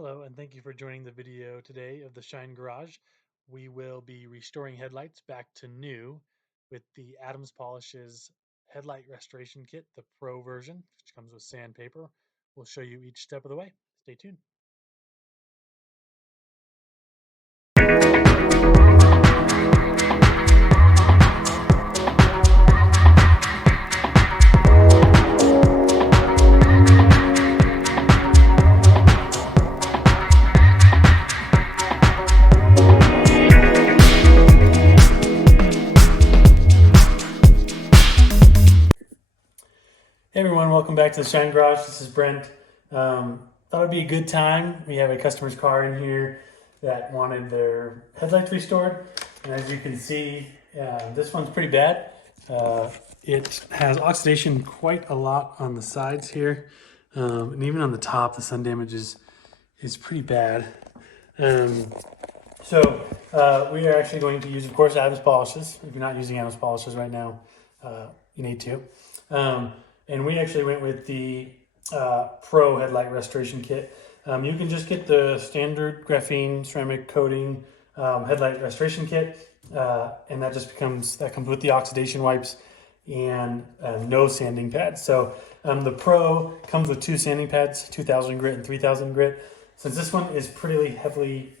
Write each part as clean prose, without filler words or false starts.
Hello, and thank you for joining the video today of the Shine Garage. We will be restoring headlights back to new with the Adams Polishes Headlight Restoration Kit, the Pro version, which comes with sandpaper. We'll show you each step of the way. Stay tuned. Hey everyone, welcome back to the Shine Garage. This is Brent. Thought it'd be a good time. We have a customer's car in here that wanted their headlights restored. And as you can see, this one's pretty bad. It has oxidation quite a lot on the sides here. And even on the top, the sun damage is pretty bad. So we are actually going to use, of course, Adams Polishes. If you're not using Adams Polishes right now, you need to. And we actually went with the Pro Headlight Restoration Kit. You can just get the standard graphene ceramic coating headlight restoration kit, and that comes with the oxidation wipes and no sanding pads. So the Pro comes with two sanding pads, 2000 grit and 3000 grit. Since this one is pretty heavily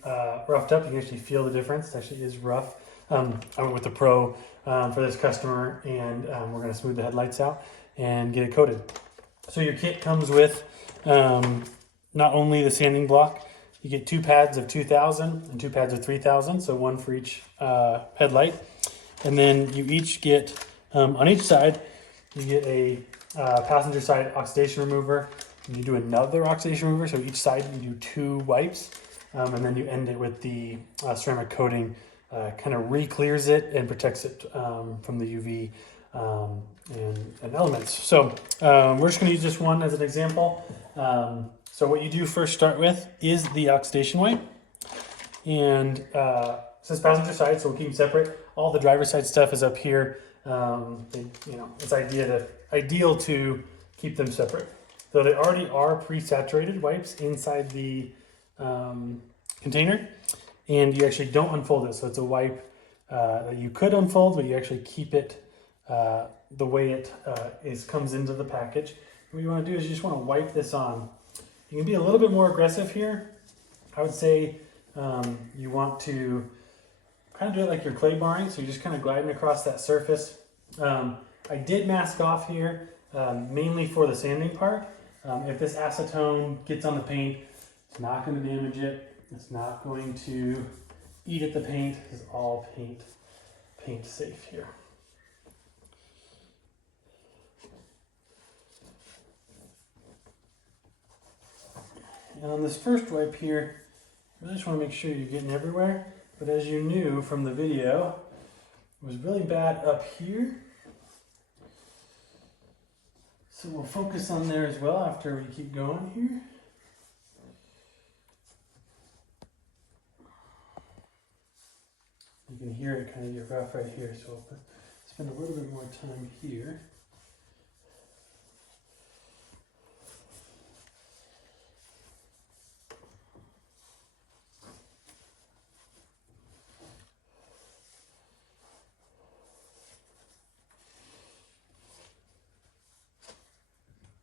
roughed up, you can actually feel the difference. It actually is rough. I went with the Pro for this customer, and we're going to smooth the headlights out and get it coated. So your kit comes with not only the sanding block, you get two pads of 2000 and two pads of 3000, so one for each headlight. And then you each get, on each side, you get a passenger side oxidation remover, and you do another oxidation remover, so each side you do two wipes, and then you end it with the ceramic coating, kind of re-clears it and protects it from the UV and elements. So we're just going to use this one as an example. So what you do first start with is the oxidation wipe. And since passenger side, so we'll keep them separate. All the driver's side stuff is up here. It's ideal to keep them separate. So they already are pre-saturated wipes inside the container, and you actually don't unfold it. So it's a wipe that you could unfold, but you actually keep it the way it comes into the package. What you want to do is you just want to wipe this on. You can be a little bit more aggressive here. I would say you want to kind of do it like you're clay barring, so you're just kind of gliding across that surface. I did mask off here mainly for the sanding part. If this acetone gets on the paint, it's not going to damage it. It's not going to eat at the paint. It's all paint safe here. And on this first wipe here, I really just want to make sure you're getting everywhere. But as you knew from the video, it was really bad up here. So we'll focus on there as well after we keep going here. You can hear it kind of get rough right here, so I'll spend a little bit more time here.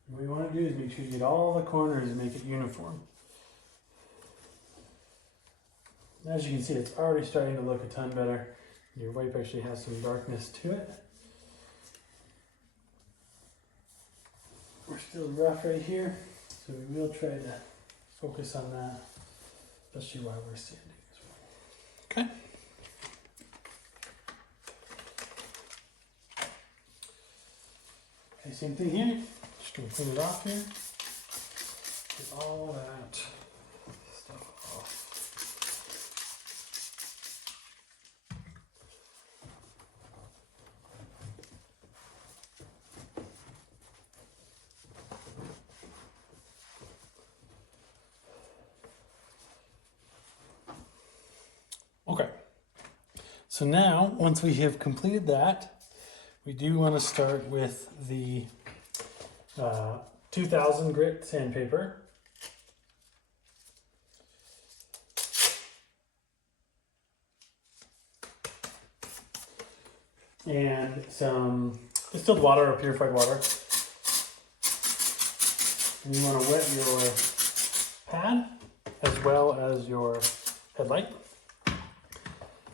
What you want to do is make sure you get all the corners and make it uniform. As you can see, it's already starting to look a ton better. Your wipe actually has some darkness to it. We're still rough right here, so we will try to focus on that, especially while we're sanding as well. Okay. Okay, same thing here. Just gonna clean it off here. Get all that stuff off. Okay. So now, once we have completed that, we do want to start with the 2000 grit sandpaper. and some distilled water or purified water. And you want to wet your pad as well as your headlight.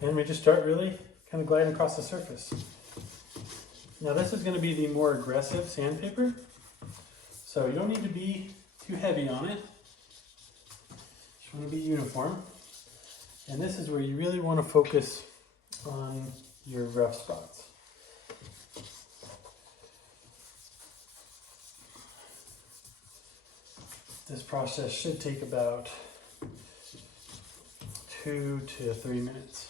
And we just start really kind of gliding across the surface. Now this is going to be the more aggressive sandpaper, so you don't need to be too heavy on it. Just want to be uniform. And this is where you really want to focus on your rough spots. This process should take about 2 to 3 minutes.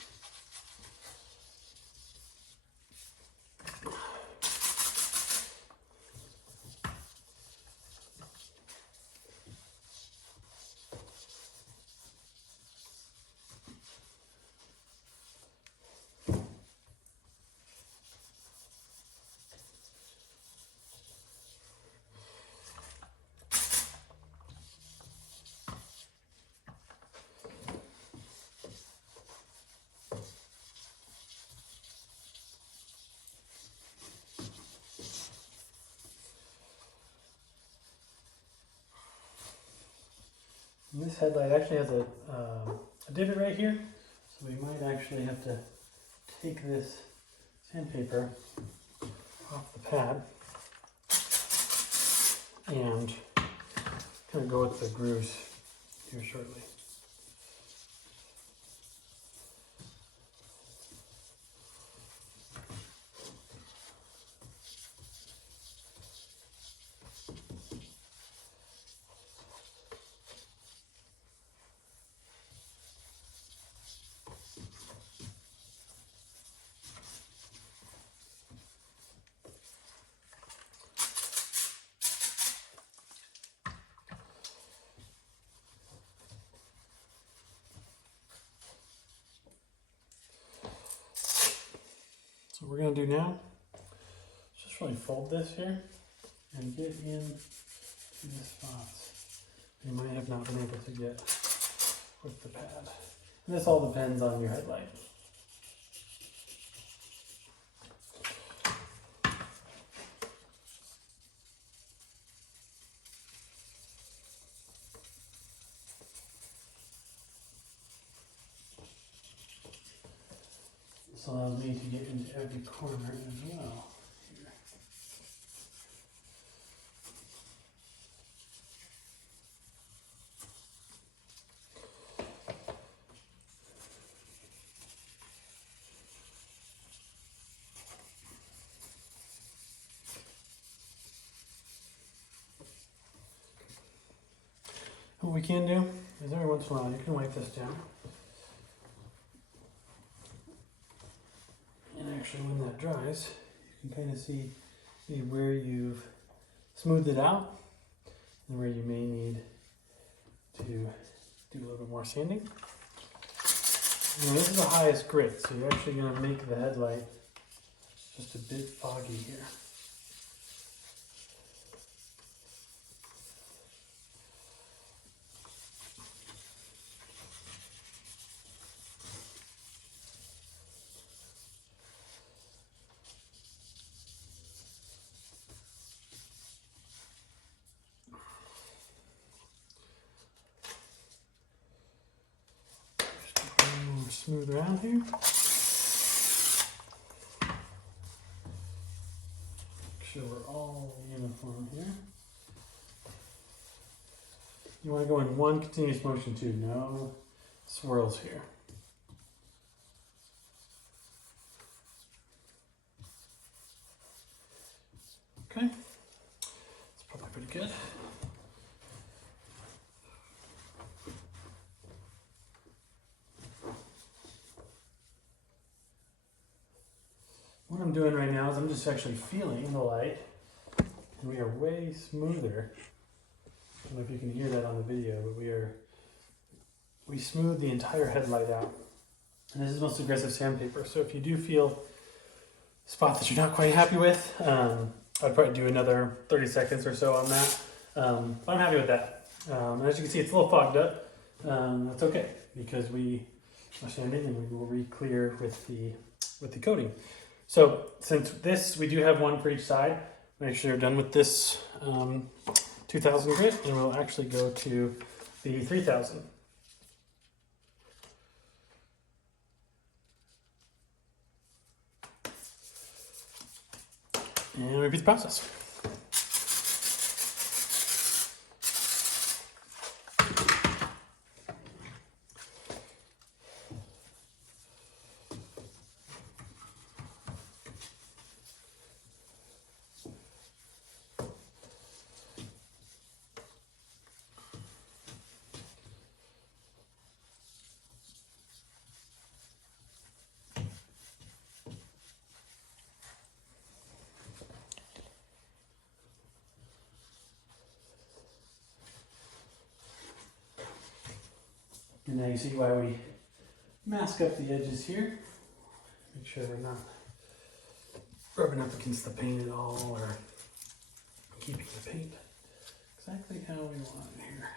And this headlight actually has a divot right here, so we might actually have to take this sandpaper off the pad and kind of go with the grooves here shortly. So what we're going to do now is just really fold this here and get in to the spots you might have not been able to get with the pad. And this all depends on your headlight. This allows me to get into every corner as well. Here. What we can do is every once in a while you can wipe this down. Actually, when that dries, you can kind of see where you've smoothed it out and where you may need to do a little bit more sanding. Now, this is the highest grit, so you're actually going to make the headlight just a bit foggy here. Smooth around here. Make sure we're all uniform here. You want to go in one continuous motion too, no swirls here. Okay, that's probably pretty good. What I'm doing right now is I'm just actually feeling the light, and we are way smoother. I don't know if you can hear that on the video, but we smooth the entire headlight out. And this is most aggressive sandpaper, so if you do feel spots that you're not quite happy with, I'd probably do another 30 seconds or so on that. But I'm happy with that. As you can see, it's a little fogged up. That's okay, because we are sanding and we will re-clear with the coating. So since we do have one for each side, make sure you're done with this 2000 grit, and we'll actually go to the 3000. And repeat the process. And now you see why we mask up the edges here. Make sure we're not rubbing up against the paint at all, or keeping the paint exactly how we want it here.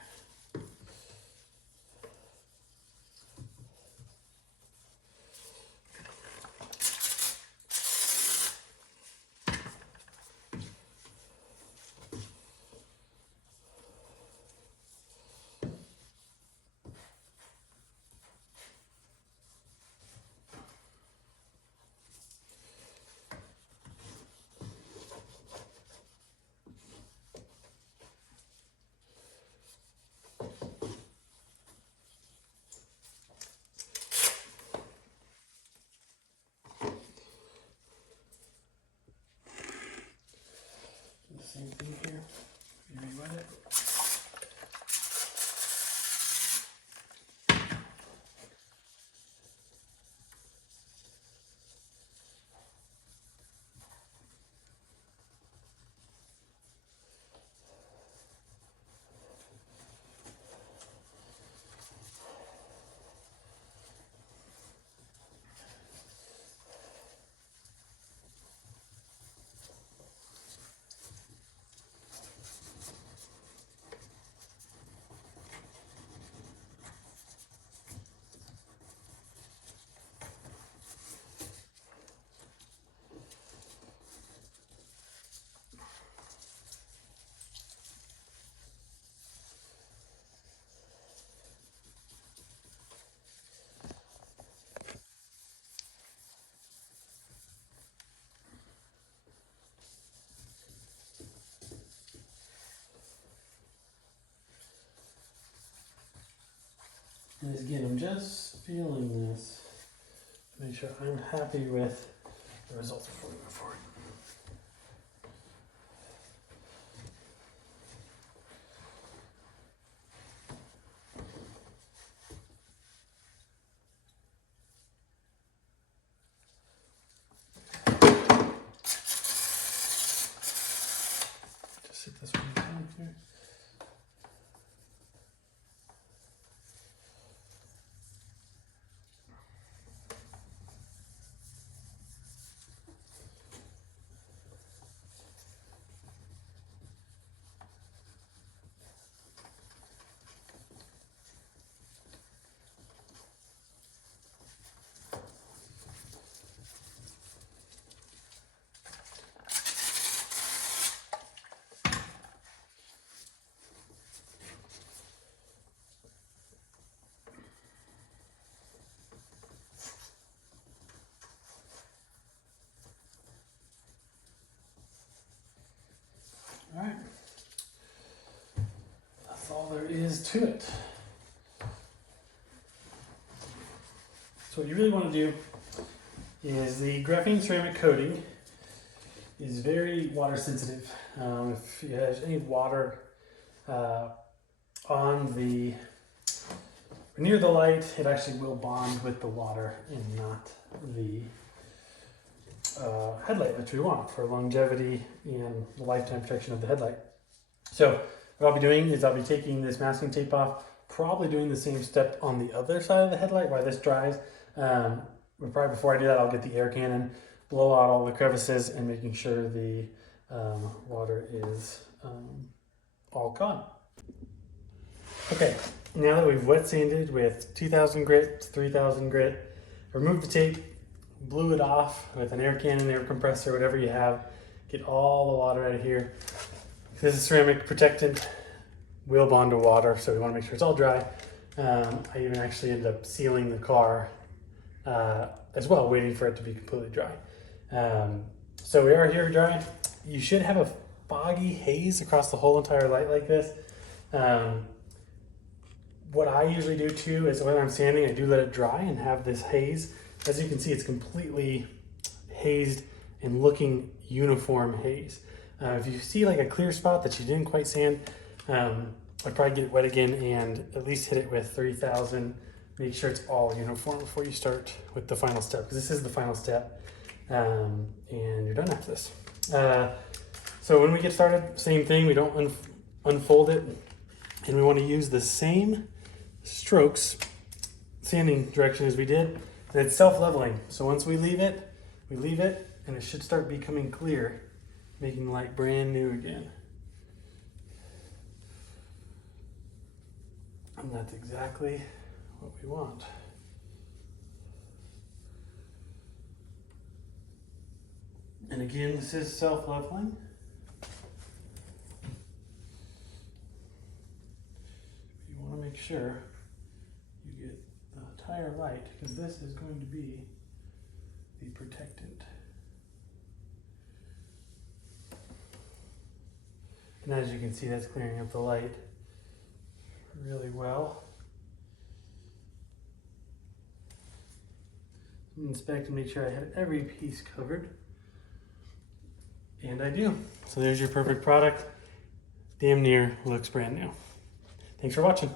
Same thing here. You ready with it? And again, I'm just feeling this to make sure I'm happy with the results before we move forward. Just sit this one down here. All right, that's all there is to it. So what you really want to do is the graphene ceramic coating is very water sensitive. If you have any water on the near the light, it actually will bond with the water and not the headlight, which we want for longevity and the lifetime protection of the headlight. So what I'll be doing is I'll be taking this masking tape off, probably doing the same step on the other side of the headlight while this dries. But probably before I do that, I'll get the air cannon, blow out all the crevices, and making sure the water is all gone. Okay, now that we've wet sanded with 2000 grit, 3000 grit, remove the tape. blew it off with an air cannon, air compressor, whatever you have. Get all the water out of here. This is ceramic protectant, will bond to water, so we want to make sure it's all dry. I even actually ended up sealing the car as well, waiting for it to be completely dry. So we are here dry. You should have a foggy haze across the whole entire light like this. What I usually do too is when I'm sanding, I do let it dry and have this haze. As you can see, it's completely hazed and looking uniform haze. If you see like a clear spot that you didn't quite sand, I'd probably get it wet again and at least hit it with 3000. Make sure it's all uniform before you start with the final step, because this is the final step, and you're done after this. So when we get started, same thing, we don't unfold it, and we want to use the same strokes, sanding direction as we did, and it's self-leveling. So once we leave it, and it should start becoming clear, making the light brand new again. And that's exactly what we want. And again, this is self-leveling. You want to make sure you get the entire light, because this is going to be the protectant. And as you can see, that's clearing up the light really well. Inspect and make sure I have every piece covered. And I do. So there's your perfect product. Damn near looks brand new. Thanks for watching.